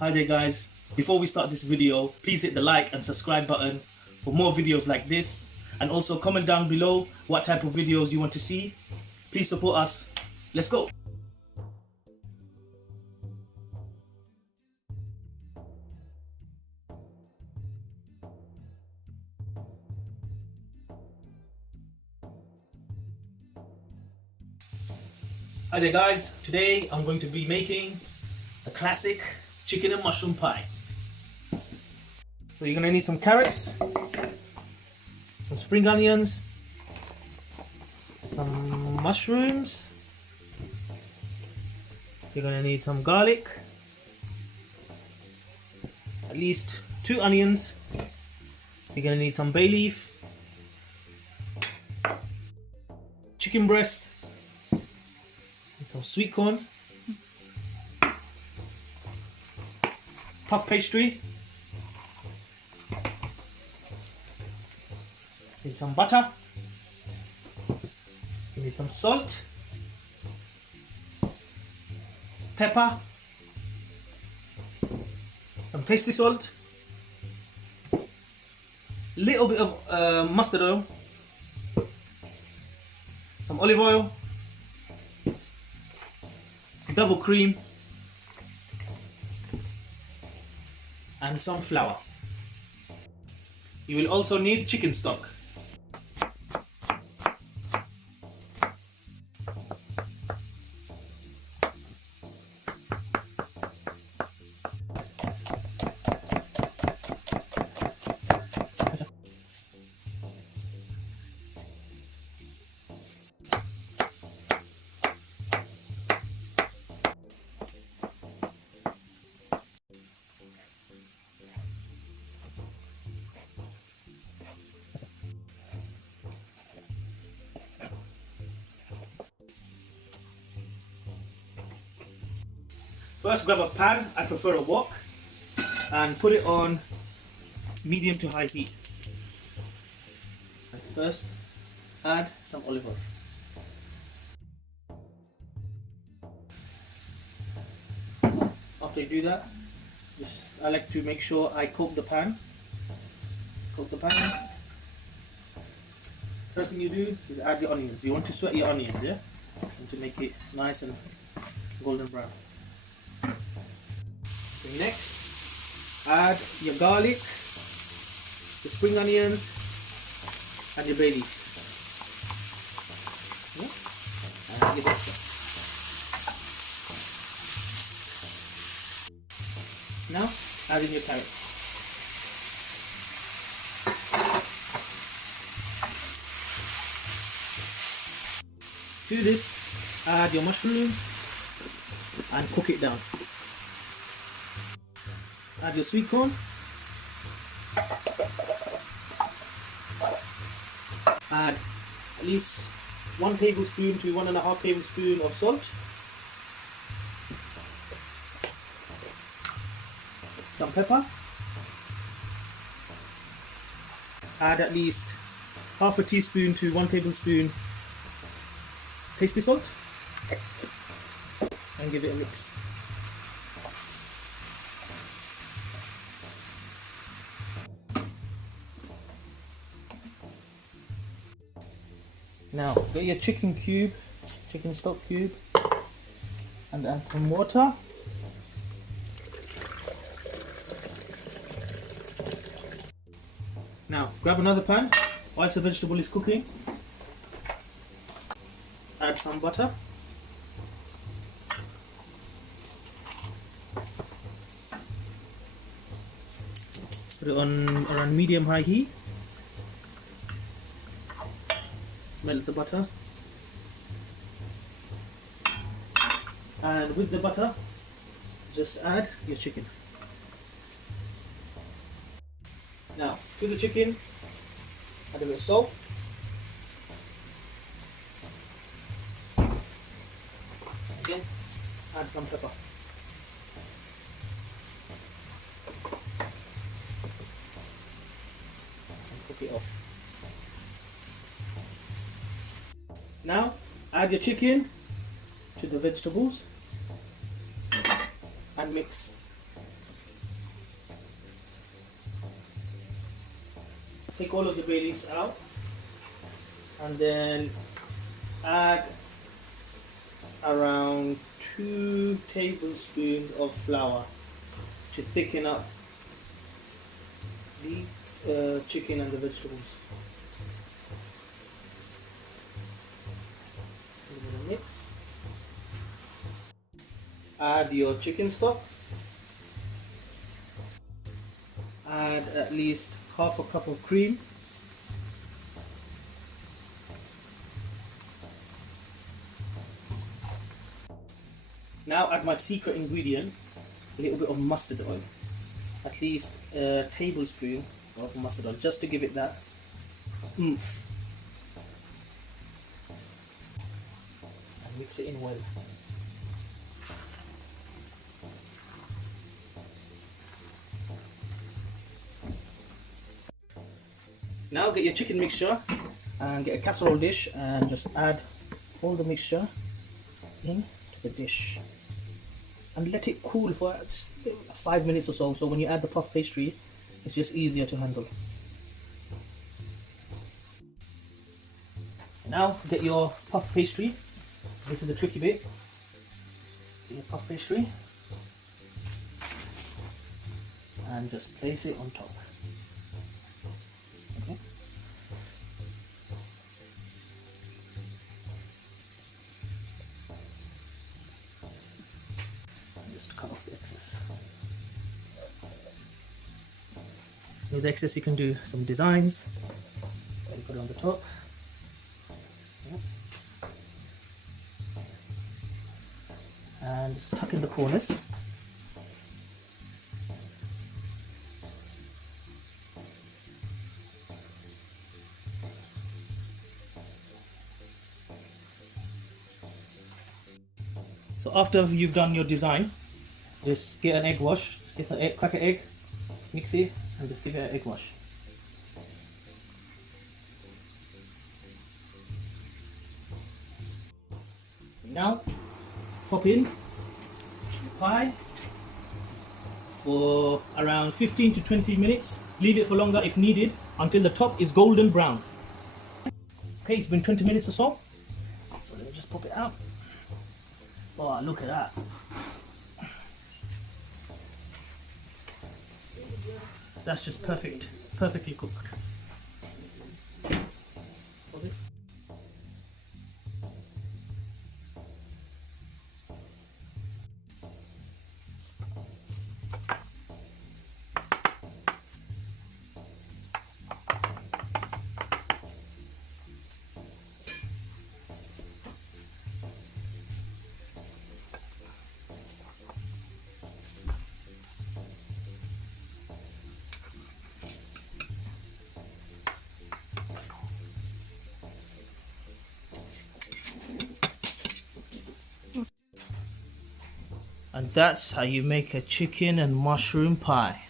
Hi there guys, before we start this video, please hit the like and subscribe button for more videos like this, and also comment down below what type of videos you want to see. Please support us. Let's go. Hi there guys, today I'm going to be making a classic chicken and mushroom pie. So you're going to need some carrots, some spring onions, some mushrooms, you're going to need some garlic, at least 2 onions, you're going to need some bay leaf, chicken breast, some sweet corn, puff pastry, need some butter, you need some salt, pepper, some tasty salt, little bit of mustard oil, some olive oil, double cream, and some flour. You will also need chicken stock. First, grab a pan, I prefer a wok, and put it on medium to high heat. And first, add some olive oil. After you do that, I like to make sure I coat the pan. First thing you do is add your onions. You want to sweat your onions, yeah? And to make it nice and golden brown. Okay, next, add your garlic, the spring onions, and your bay leaf. Yeah? And give it a stir. Now, add in your carrots. To this, add your mushrooms and cook it down. Add your sweet corn. Add at least 1 tablespoon to 1.5 tablespoons of salt. Some pepper. Add at least half a teaspoon to 1 tablespoon tasty salt. And give it a mix. Now, get your chicken stock cube, and add some water. Now, grab another pan, whilst the vegetable is cooking. Add some butter. Put it on around medium-high heat. Melt the butter, and with the butter just add your chicken. Now to the chicken add a bit of salt, again add some pepper, and cook it off. Now add your chicken to the vegetables and mix. take all of the bay leaves out, and then add around 2 tablespoons of flour to thicken up the chicken and the vegetables. Give it a mix. Add your chicken stock. Add at least half a cup of cream. Now add my secret ingredient, a little bit of mustard oil. At least a tablespoon of mustard oil, just to give it that oomph. And mix it in well. Now get your chicken mixture and get a casserole dish and just add all the mixture into the dish and let it cool for just 5 minutes or so. So when you add the puff pastry, it's just easier to handle. Now get your puff pastry. This is the tricky bit. Get your puff pastry and just place it on top. Okay. And just cut off the excess. With the excess, you can do some designs. You put it on the top. Yep. And just tuck in the corners. So after you've done your design, just get an egg wash, just get an egg, crack an egg, mix it, and just give it an egg wash. Now, pop in the pie for around 15 to 20 minutes. Leave it for longer if needed, until the top is golden brown. Okay, it's been 20 minutes or so. So let me just pop it out. Oh, look at that. That's just perfect, perfectly cooked. And that's how you make a chicken and mushroom pie.